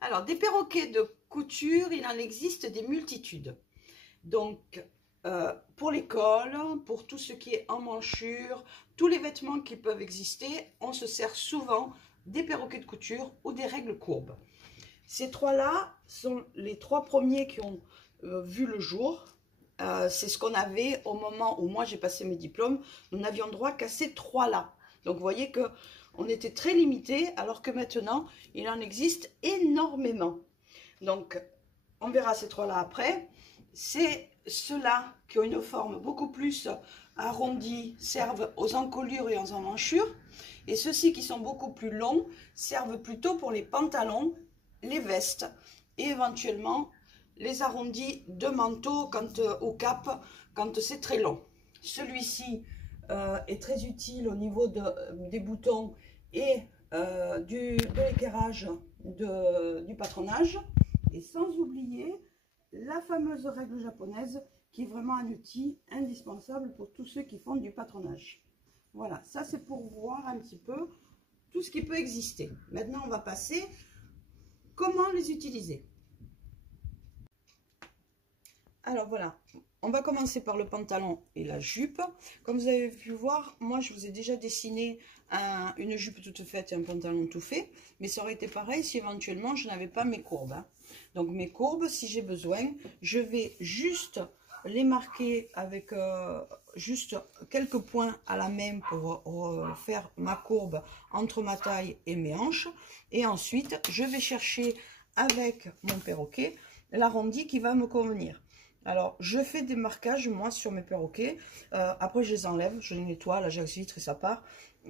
Alors, des perroquets de couture, il en existe des multitudes. Donc, pour l'école, pour tout ce qui est emmanchure, tous les vêtements qui peuvent exister, on se sert souvent des perroquets de couture ou des règles courbes. Ces trois-là sont les trois premiers qui ont vu le jour. C'est ce qu'on avait au moment où moi j'ai passé mes diplômes. Nous n'avions droit qu'à ces trois-là. Donc vous voyez que on était très limité, alors que maintenant il en existe énormément. Donc on verra ces trois-là après. C'est ceux-là qui ont une forme beaucoup plus arrondie, servent aux encolures et aux emmanchures. Et ceux-ci qui sont beaucoup plus longs servent plutôt pour les pantalons, les vestes et éventuellement les arrondis de manteau au cap quand c'est très long. Celui-ci est très utile au niveau des boutons et de l'équerrage du patronage. Et sans oublier la fameuse règle japonaise qui est vraiment un outil indispensable pour tous ceux qui font du patronage. Voilà, ça c'est pour voir un petit peu tout ce qui peut exister. Maintenant, on va passer comment les utiliser. Alors voilà, on va commencer par le pantalon et la jupe. Comme vous avez pu voir, moi je vous ai déjà dessiné une jupe toute faite et un pantalon tout fait. Mais ça aurait été pareil si éventuellement je n'avais pas mes courbes. Donc mes courbes, si j'ai besoin, je vais juste les marquer avec juste quelques points à la main pour faire ma courbe entre ma taille et mes hanches. Et ensuite, je vais chercher avec mon perroquet l'arrondi qui va me convenir. Alors, je fais des marquages, moi, sur mes perroquets. Après, je les enlève, je les nettoie, l'Ajax vitre et ça part.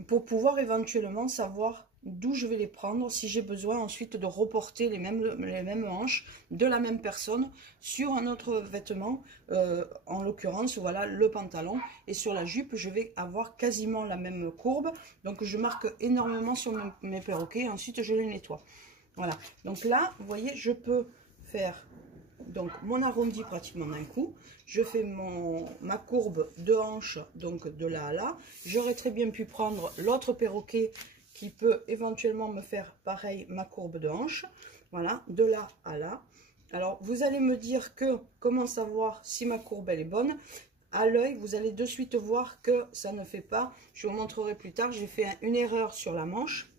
Pour pouvoir éventuellement savoir d'où je vais les prendre, si j'ai besoin ensuite de reporter les mêmes hanches de la même personne sur un autre vêtement. En l'occurrence, voilà, le pantalon. Et sur la jupe, je vais avoir quasiment la même courbe. Donc, je marque énormément sur mes perroquets et ensuite, je les nettoie. Voilà. Donc là, vous voyez, je peux faire... Donc mon arrondi pratiquement d'un coup, je fais ma courbe de hanche, donc de là à là. J'aurais très bien pu prendre l'autre perroquet qui peut éventuellement me faire pareil ma courbe de hanche. Voilà, de là à là. Alors vous allez me dire que comment savoir si ma courbe elle est bonne. À l'œil, vous allez de suite voir que ça ne fait pas. Je vous montrerai plus tard, j'ai fait une erreur sur la manche.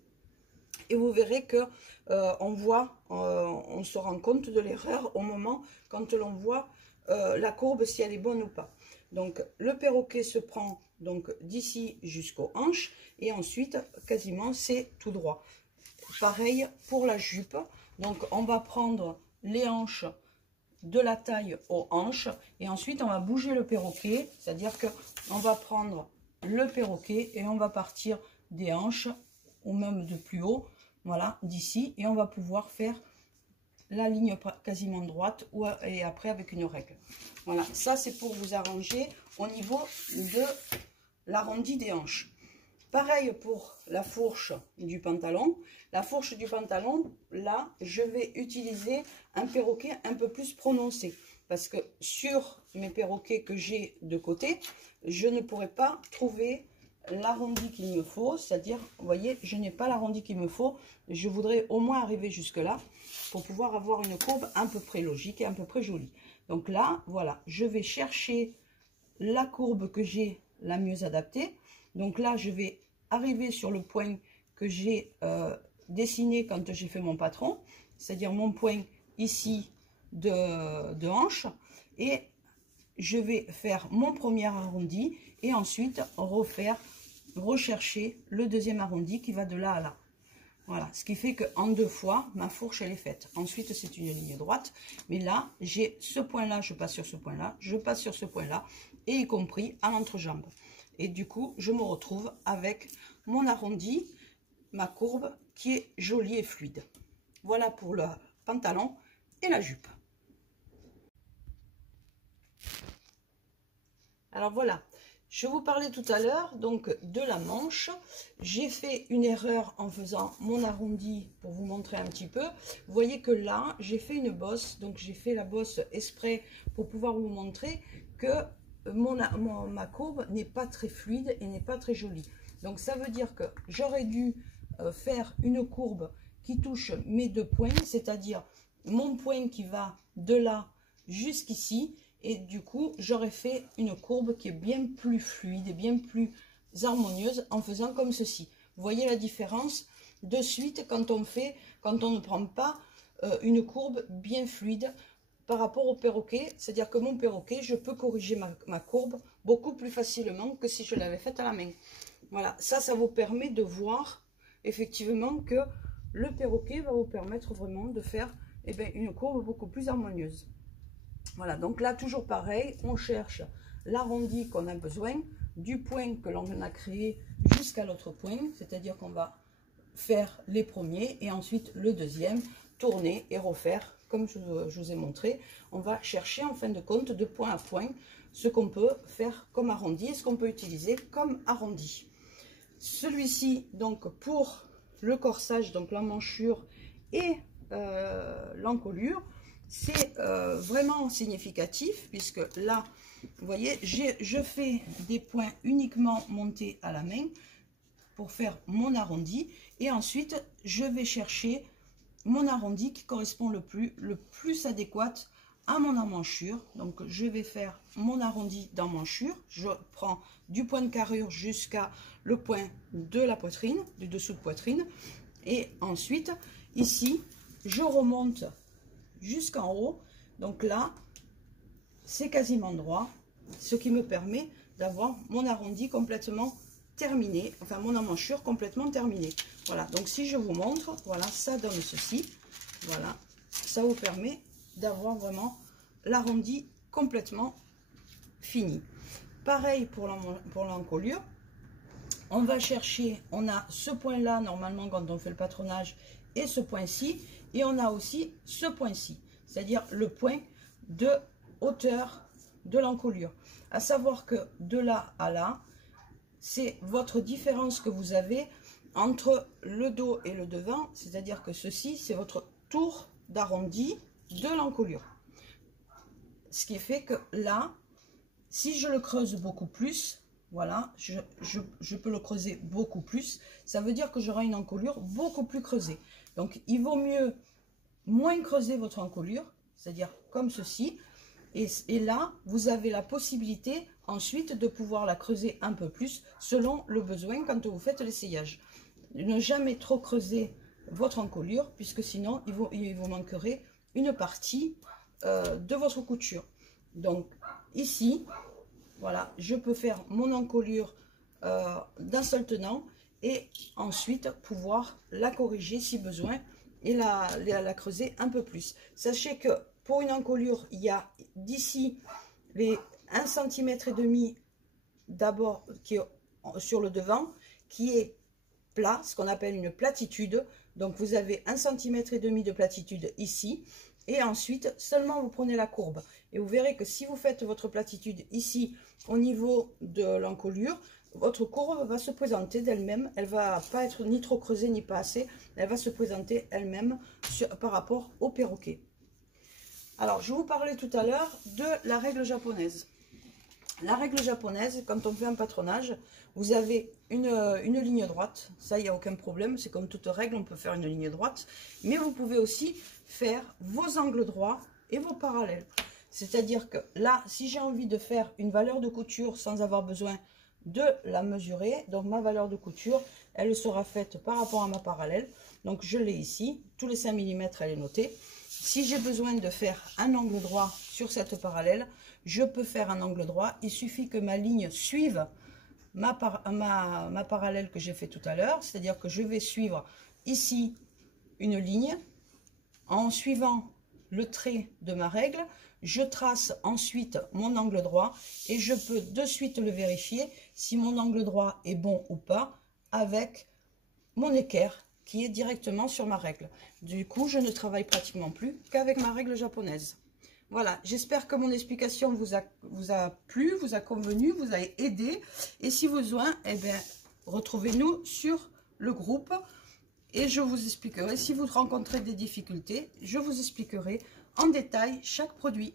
Et vous verrez que on se rend compte de l'erreur au moment quand l'on voit la courbe, si elle est bonne ou pas. Donc le perroquet se prend donc d'ici jusqu'aux hanches et ensuite quasiment c'est tout droit. Pareil pour la jupe. Donc on va prendre les hanches de la taille aux hanches et ensuite on va bouger le perroquet, c'est-à-dire que on va prendre le perroquet et on va partir des hanches ou même de plus haut. Voilà, d'ici, et on va pouvoir faire la ligne quasiment droite et après avec une règle. Voilà, ça c'est pour vous arranger au niveau de l'arrondi des hanches. Pareil pour la fourche du pantalon. La fourche du pantalon, là, je vais utiliser un perroquet un peu plus prononcé. Parce que sur mes perroquets que j'ai de côté, je ne pourrais pas trouver l'arrondi qu'il me faut, c'est-à-dire, vous voyez, je n'ai pas l'arrondi qu'il me faut, je voudrais au moins arriver jusque là pour pouvoir avoir une courbe à peu près logique et à peu près jolie. Donc là, voilà, je vais chercher la courbe que j'ai la mieux adaptée. Donc là, je vais arriver sur le point que j'ai dessiné quand j'ai fait mon patron, c'est-à-dire mon point ici de hanche, et je vais faire mon premier arrondi et ensuite rechercher le deuxième arrondi qui va de là à là. Voilà, ce qui fait qu'en deux fois, ma fourche elle est faite. Ensuite, c'est une ligne droite, mais là, j'ai ce point-là, je passe sur ce point-là, je passe sur ce point-là, et y compris à l'entrejambe. Et du coup, je me retrouve avec mon arrondi, ma courbe qui est jolie et fluide. Voilà pour le pantalon et la jupe. Alors voilà, je vous parlais tout à l'heure donc de la manche. J'ai fait une erreur en faisant mon arrondi pour vous montrer un petit peu. Vous voyez que là, j'ai fait une bosse, donc j'ai fait la bosse exprès pour pouvoir vous montrer que ma courbe n'est pas très fluide et n'est pas très jolie. Donc ça veut dire que j'aurais dû faire une courbe qui touche mes deux points, c'est-à-dire mon point qui va de là jusqu'ici. Et du coup, j'aurais fait une courbe qui est bien plus fluide et bien plus harmonieuse en faisant comme ceci. Vous voyez la différence de suite quand on ne prend pas une courbe bien fluide par rapport au perroquet. C'est-à-dire que mon perroquet, je peux corriger ma courbe beaucoup plus facilement que si je l'avais faite à la main. Voilà, ça vous permet de voir effectivement que le perroquet va vous permettre vraiment de faire une courbe beaucoup plus harmonieuse. Voilà, donc là, toujours pareil, on cherche l'arrondi qu'on a besoin, du point que l'on a créé jusqu'à l'autre point, c'est-à-dire qu'on va faire les premiers et ensuite le deuxième, tourner et refaire, comme je vous ai montré. On va chercher en fin de compte de point à point ce qu'on peut faire comme arrondi et ce qu'on peut utiliser comme arrondi. Celui-ci, donc pour le corsage, donc l'emmanchure et l'encolure, c'est vraiment significatif puisque là, vous voyez, je fais des points uniquement montés à la main pour faire mon arrondi et ensuite je vais chercher mon arrondi qui correspond le plus adéquat à mon emmanchure. Donc je vais faire mon arrondi d'emmanchure, je prends du point de carrure jusqu'à le point de la poitrine, du dessous de poitrine, et ensuite ici je remonte jusqu'en haut. Donc là c'est quasiment droit, ce qui me permet d'avoir mon arrondi complètement terminé, enfin mon emmanchure complètement terminée. Voilà, donc si je vous montre, voilà, ça donne ceci. Voilà, ça vous permet d'avoir vraiment l'arrondi complètement fini. Pareil pour l'encolure. On va chercher, on a ce point là normalement quand on fait le patronage et ce point-ci, et on a aussi ce point-ci, c'est-à-dire le point de hauteur de l'encolure. À savoir que de là à là, c'est votre différence que vous avez entre le dos et le devant, c'est-à-dire que ceci, c'est votre tour d'arrondi de l'encolure. Ce qui fait que là, si je le creuse beaucoup plus, voilà, je peux le creuser beaucoup plus, ça veut dire que j'aurai une encolure beaucoup plus creusée. Donc, il vaut mieux moins creuser votre encolure, c'est-à-dire comme ceci, et là, vous avez la possibilité ensuite de pouvoir la creuser un peu plus selon le besoin quand vous faites l'essayage. Ne jamais trop creuser votre encolure, puisque sinon, il vous manquerait une partie de votre couture. Donc, ici, voilà, je peux faire mon encolure d'un seul tenant et ensuite pouvoir la corriger si besoin et la creuser un peu plus. Sachez que pour une encolure, il y a d'ici les 1,5 cm d'abord qui est sur le devant, qui est plat, ce qu'on appelle une platitude. Donc vous avez 1,5 cm de platitude ici, et ensuite seulement vous prenez la courbe. Et vous verrez que si vous faites votre platitude ici au niveau de l'encolure, votre courbe va se présenter d'elle-même. Elle va pas être ni trop creusée ni pas assez. Elle va se présenter elle-même par rapport au perroquet. Alors, je vous parlais tout à l'heure de la règle japonaise. La règle japonaise, quand on fait un patronage, vous avez une ligne droite. Ça, il n'y a aucun problème. C'est comme toute règle, on peut faire une ligne droite. Mais vous pouvez aussi faire vos angles droits et vos parallèles. C'est-à-dire que là, si j'ai envie de faire une valeur de couture sans avoir besoin de la mesurer, donc ma valeur de couture, elle sera faite par rapport à ma parallèle. Donc, je l'ai ici. Tous les 5 mm, elle est notée. Si j'ai besoin de faire un angle droit sur cette parallèle, je peux faire un angle droit. Il suffit que ma ligne suive ma parallèle que j'ai fait tout à l'heure. C'est-à-dire que je vais suivre ici une ligne. En suivant le trait de ma règle, je trace ensuite mon angle droit et je peux de suite le vérifier si mon angle droit est bon ou pas avec mon équerre qui est directement sur ma règle. Du coup, je ne travaille pratiquement plus qu'avec ma règle japonaise. Voilà, j'espère que mon explication vous a plu, vous a convenu, vous a aidé. Et si besoin, eh bien, retrouvez-nous sur le groupe et je vous expliquerai. Si vous rencontrez des difficultés, je vous expliquerai en détail chaque produit.